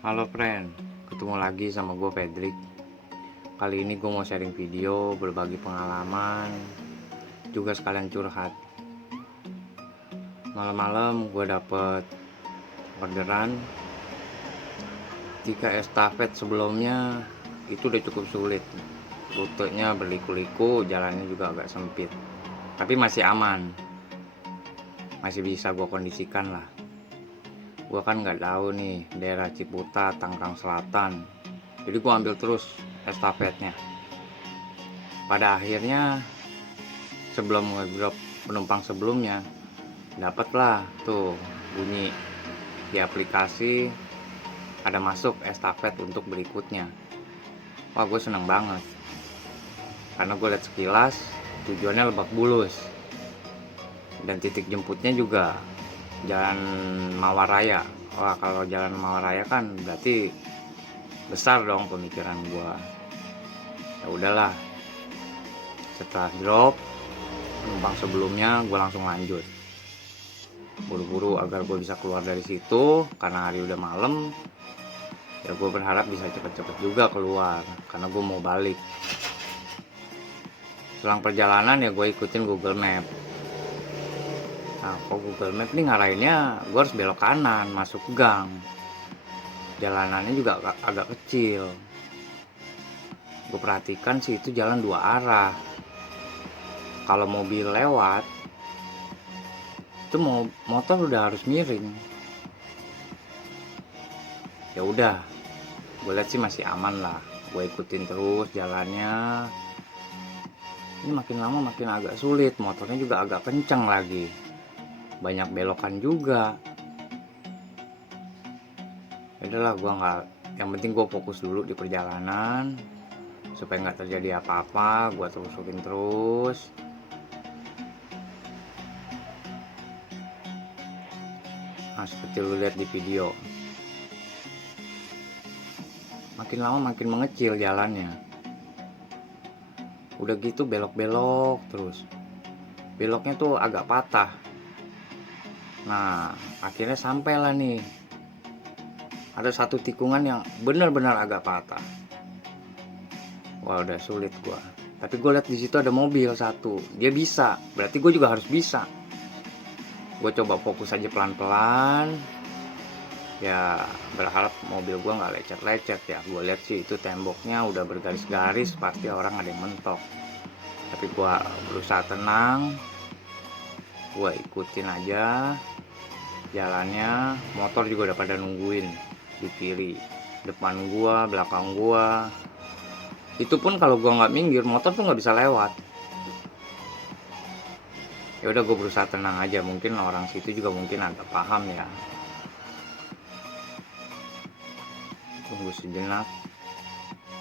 Halo friend, ketemu lagi sama gue Pedrik. Kali ini gue mau sharing video, berbagi pengalaman, juga sekalian curhat. Malam-malam gue dapet orderan 3 estafet sebelumnya itu udah cukup sulit. Rutenya berliku-liku, jalannya juga agak sempit. Tapi masih aman, masih bisa gue kondisikan lah. Gue kan nggak tahu nih daerah Ciputat, Tangerang Selatan. Jadi gue ambil terus estafetnya. Pada akhirnya sebelum ngedrop penumpang sebelumnya dapatlah tuh bunyi di aplikasi ada masuk estafet untuk berikutnya. Wah, gue seneng banget karena gue lihat sekilas tujuannya Lebak Bulus dan titik jemputnya juga Jalan Mawaraya. Wah, kalau Jalan Mawaraya kan berarti besar dong pemikiran gue. Ya udahlah, setelah drop penumpang sebelumnya gue langsung lanjut buru-buru agar gue bisa keluar dari situ karena hari udah malam. Ya gue berharap bisa cepet-cepet juga keluar karena gue mau balik. Selang perjalanan ya gue ikutin Google Map. Nah, kok Google Map nih ngarahinnya gue harus belok kanan masuk gang. Jalanannya juga agak kecil. Gue perhatikan sih itu jalan 2 arah. Kalau mobil lewat itu motor udah harus miring. Ya udah, gue lihat sih masih aman lah. Gue ikutin terus jalannya. Ini makin lama makin agak sulit, motornya juga agak kenceng lagi, banyak belokan juga. Udahlah, gue nggak, yang penting gue fokus dulu di perjalanan supaya nggak terjadi apa-apa. Gue terusin terus. Nah, seperti lu lihat di video, makin lama makin mengecil jalannya. Udah gitu belok-belok terus, beloknya tuh agak patah. Nah, akhirnya sampailah nih, ada satu tikungan yang benar-benar agak patah. Wah, udah sulit gua. Tapi gue lihat di situ ada mobil satu, dia bisa, berarti gue juga harus bisa. Gue coba fokus aja pelan-pelan. Ya berharap mobil gue nggak lecet-lecet ya. Gue lihat sih itu temboknya udah bergaris-garis, pasti orang ada yang mentok. Tapi gue berusaha tenang. Gue ikutin aja jalannya. Motor juga udah pada nungguin di kiri, depan gue, belakang gue. Itu pun kalau gue nggak minggir, motor tuh nggak bisa lewat. Ya udah, gue berusaha tenang aja. Mungkin orang situ juga mungkin agak paham ya. Tunggu sejenak.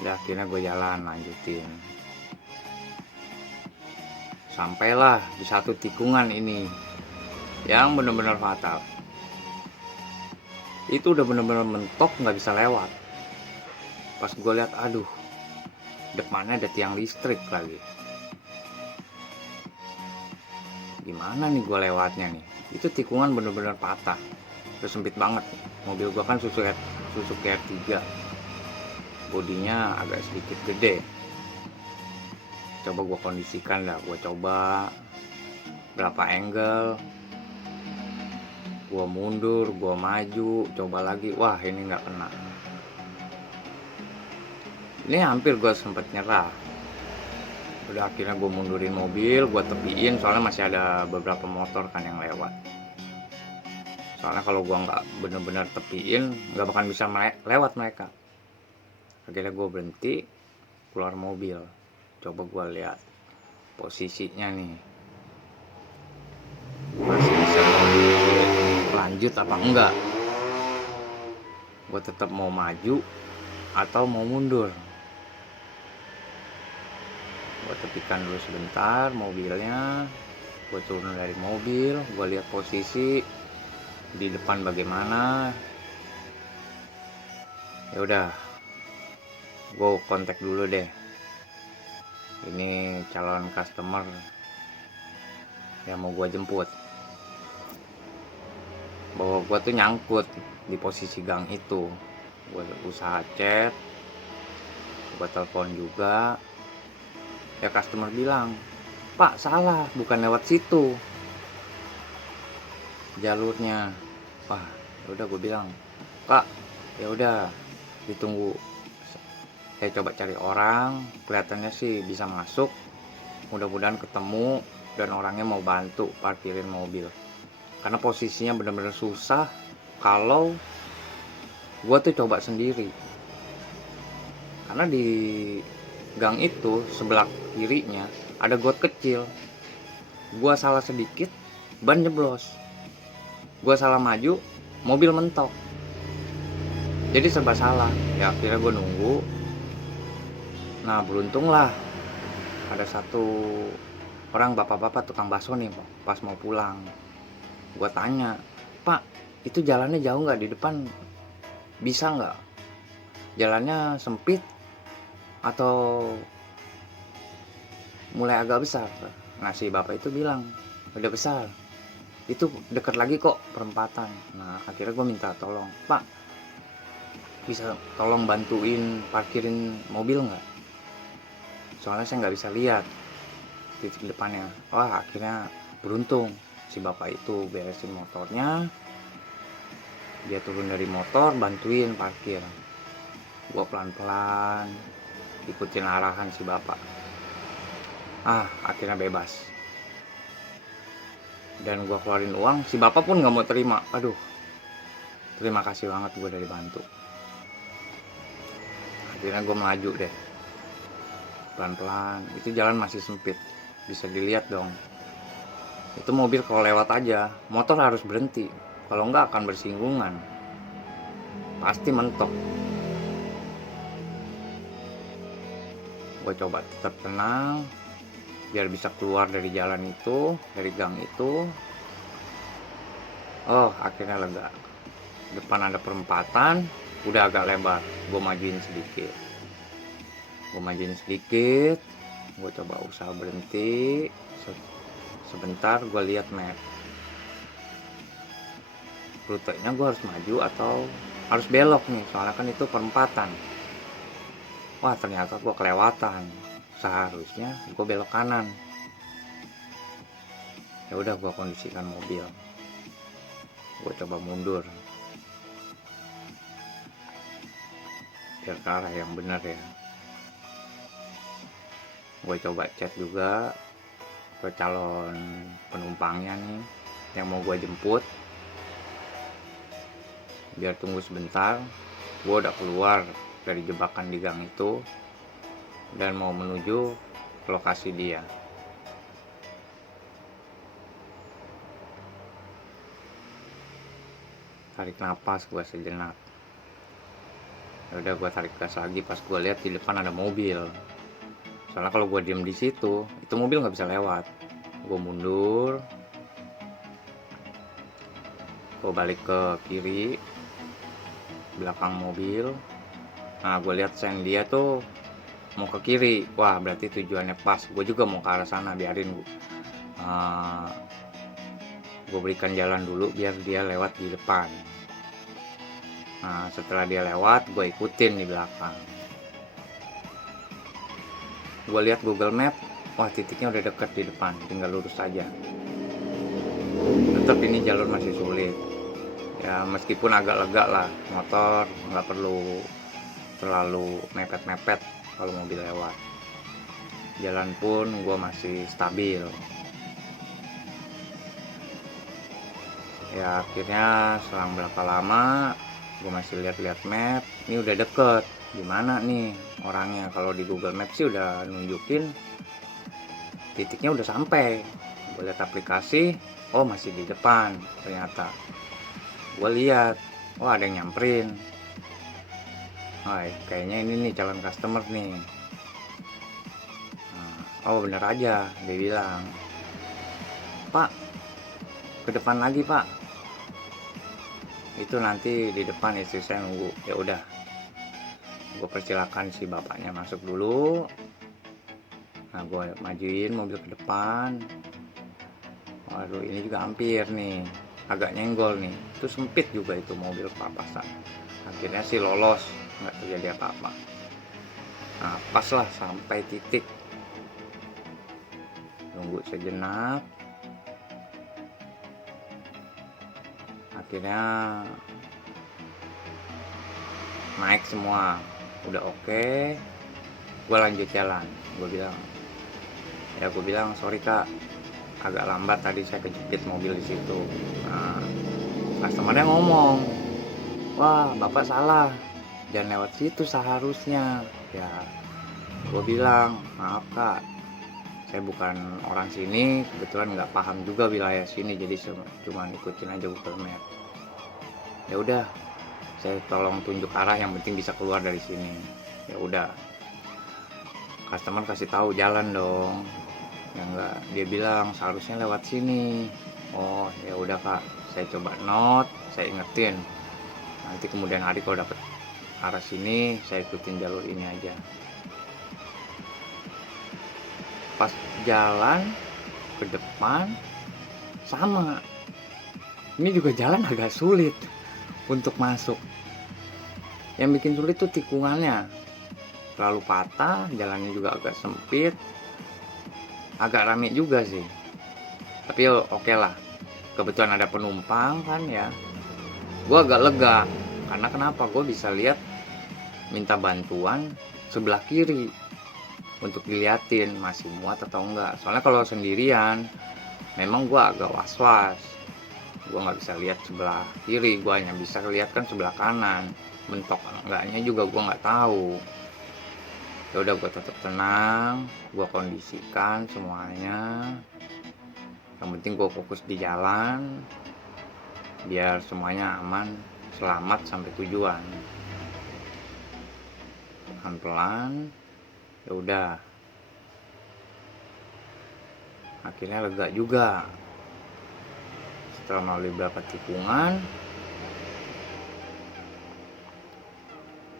Ya akhirnya gue jalan lanjutin. Sampailah di satu tikungan ini yang benar-benar fatal. Itu udah benar-benar mentok, nggak bisa lewat. Pas gue lihat, aduh, depannya ada tiang listrik lagi. Gimana nih gue lewatnya nih? Itu tikungan bener-bener patah. Terus sempit banget. Mobil gue kan Suzuki R3. Bodinya agak sedikit gede. Coba gue kondisikan lah. Gue coba berapa angle. Gue mundur, gue maju, coba lagi. Wah, ini nggak kena. Ini hampir gue sempet nyerah. Udah akhirnya gue mundurin mobil, gue tepiin soalnya masih ada beberapa motor kan yang lewat. Soalnya kalau gue nggak bener-bener tepiin, nggak bakal bisa lewat mereka. Akhirnya gue berhenti, keluar mobil. Coba gue lihat posisinya nih, masih bisa lanjut apa enggak. Gue tetap mau maju atau mau mundur. Gue tepikan dulu sebentar mobilnya. Gue turun dari mobil, gue lihat posisi di depan bagaimana. Ya udah, gue kontak dulu deh. Ini calon customer yang mau gue jemput, bahwa gue tuh nyangkut di posisi gang itu. Gue usaha chat, gue telepon juga, ya customer bilang, "Pak, salah, bukan lewat situ jalurnya." Wah, ya udah gue bilang, "Kak, ya udah ditunggu, saya coba cari orang, kelihatannya sih bisa masuk, mudah-mudahan ketemu dan orangnya mau bantu parkirin mobil." Karena posisinya benar-benar susah kalau gue tuh coba sendiri. Karena di gang itu sebelah kirinya ada got kecil. Gue salah sedikit, ban jeblos. Gue salah maju, mobil mentok. Jadi serba salah. Ya akhirnya gue nunggu. Nah beruntunglah ada satu orang bapak-bapak tukang bakso nih pas mau pulang. Gue tanya, "Pak, itu jalannya jauh nggak di depan? Bisa nggak? Jalannya sempit atau mulai agak besar?" Nah si bapak itu bilang, "Udah besar, itu dekat lagi kok perempatan." Nah akhirnya gue minta tolong, "Pak, bisa tolong bantuin parkirin mobil nggak? Soalnya saya nggak bisa lihat titik depannya." Wah akhirnya beruntung si bapak itu beresin motornya, dia turun dari motor bantuin parkir. Gue pelan-pelan ikutin arahan si bapak. Akhirnya bebas. Dan gue keluarin uang, si bapak pun nggak mau terima. Aduh, terima kasih banget gue udah dibantu. Akhirnya gue melaju deh, pelan-pelan. Itu jalan masih sempit, bisa dilihat dong. Itu mobil kalau lewat aja, motor harus berhenti. Kalau nggak akan bersinggungan, pasti mentok. Gue coba tetap tenang, biar bisa keluar dari jalan itu, dari gang itu. Oh, akhirnya lega. Depan ada perempatan, udah agak lebar. Gue majuin sedikit. Gue coba usaha berhenti. Sebentar gue lihat map. Rutenya gue harus maju atau harus belok nih, soalnya kan itu perempatan. Wah ternyata gue kelewatan. Seharusnya gue belok kanan. Ya udah gue kondisikan mobil. Gue coba mundur biar ke arah yang benar ya. Gue coba chat juga ke calon penumpangnya nih yang mau gue jemput, biar tunggu sebentar. Gue udah keluar dari jebakan di gang itu dan mau menuju ke lokasi dia. Tarik napas gue sejenak. Ya udah gue tarik gas lagi pas gue lihat di depan ada mobil. Soalnya kalau gue diem di situ, itu mobil nggak bisa lewat. Gue mundur, gue balik ke kiri, belakang mobil. Nah gue lihat sen dia tuh mau ke kiri. Wah berarti tujuannya pas. Gue juga mau ke arah sana, biarin gue berikan jalan dulu biar dia lewat di depan. Nah setelah dia lewat, gue ikutin di belakang. Gue lihat Google Map, wah titiknya udah deket di depan, tinggal lurus aja. Tetap ini jalur masih sulit. Ya meskipun agak lega lah, motor nggak perlu terlalu mepet-mepet kalau mobil lewat. Jalan pun gue masih stabil. Ya akhirnya selang berapa lama gue masih lihat-lihat map, ini udah deket. Gimana nih orangnya? Kalau di Google Maps sih udah nunjukin titiknya udah sampai. Gue lihat aplikasi, oh masih di depan ternyata. Gue lihat, oh ada yang nyamperin. Kayaknya ini nih calon customer nih. Oh bener aja, dia bilang, "Pak, ke depan lagi Pak, itu nanti di depan istri saya nunggu." Ya udah, gue persilakan si bapaknya masuk dulu. Nah gue majuin mobil ke depan. Waduh ini juga hampir nih, agak nyenggol nih. Itu sempit juga itu mobil papasan. Akhirnya sih lolos, nggak terjadi apa-apa. Nah pas lah sampai titik, nunggu sejenak, akhirnya naik semua, udah oke. Gue lanjut jalan, gue bilang sorry kak, agak lambat tadi, saya kejepit mobil di situ. Nah customernya ngomong, wah bapak salah, jangan lewat situ seharusnya. Ya gue bilang maaf kak, saya bukan orang sini, kebetulan nggak paham juga wilayah sini, jadi cuma ikutin aja Google Map. Ya udah, saya tolong tunjuk arah, yang penting bisa keluar dari sini. Ya udah, customer kasih tahu jalan dong. Ya enggak, dia bilang seharusnya lewat sini. Oh ya udah kak, saya coba note, saya ingetin. Nanti kemudian hari kalau dapet arah sini, saya ikutin jalur ini aja. Pas jalan ke depan sama, ini juga jalan agak sulit untuk masuk. Yang bikin sulit tuh tikungannya, terlalu patah, jalannya juga agak sempit, agak rame juga sih. Tapi oke lah, kebetulan ada penumpang kan ya, gue agak lega. Karena kenapa, gue bisa lihat, minta bantuan sebelah kiri untuk diliatin masih muat atau enggak. Soalnya kalau sendirian memang gue agak was-was, gue nggak bisa lihat sebelah kiri, gue hanya bisa lihat kan sebelah kanan, mentok enggaknya juga gue nggak tahu. Ya udah, gue tetap tenang, gue kondisikan semuanya, yang penting gue fokus di jalan biar semuanya aman, selamat sampai tujuan. Pelan-pelan, ya udah, akhirnya lega juga. Setelah melalui beberapa tikungan,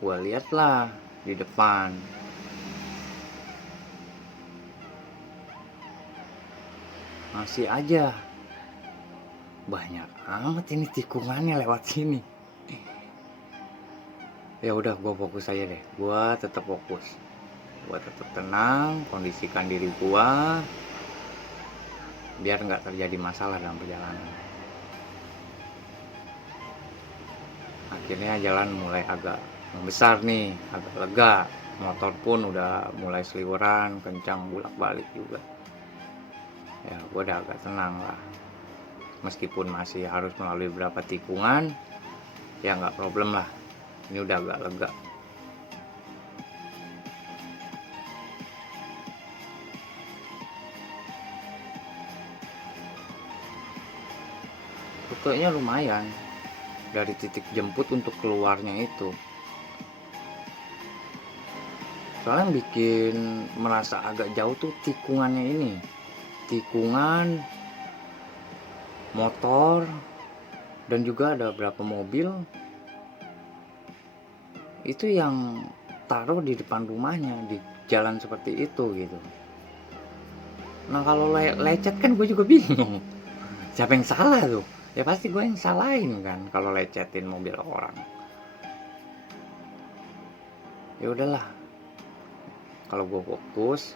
gue lihatlah di depan, masih aja banyak amat ini tikungannya lewat sini. Ya udah, gue fokus aja deh, gue tetap fokus, gue tetap tenang, kondisikan diri gue biar nggak terjadi masalah dalam perjalanan. Akhirnya jalan mulai agak membesar nih, agak lega, motor pun udah mulai seliweran kencang, bolak-balik juga. Ya gue udah agak tenang lah, meskipun masih harus melalui beberapa tikungan, ya nggak problem lah, ini udah agak lega. Rutenya lumayan, dari titik jemput untuk keluarnya itu. Soalnya yang bikin merasa agak jauh tuh tikungannya ini, tikungan motor, dan juga ada beberapa mobil itu yang taruh di depan rumahnya di jalan seperti itu gitu. Nah kalau lecet kan gue juga bingung, siapa yang salah tuh? Ya pasti gue yang salahin kan kalau lecetin mobil orang. Ya udahlah, kalau gue fokus,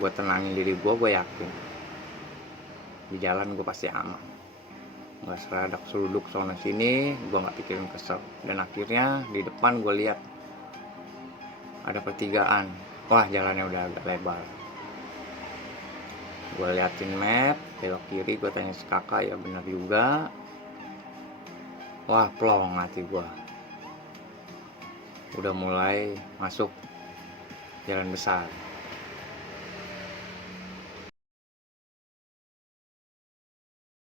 gue tenangin diri gue yakin di jalan gue pasti aman, nggak seradak seruduk sono sini, gue nggak pikirin kesel. Dan akhirnya di depan gue lihat ada pertigaan, wah jalannya udah agak lebar. Gue liatin map, belok kiri, gue tanya si kakak, ya bener juga. Wah plong hati gue, udah mulai masuk jalan besar.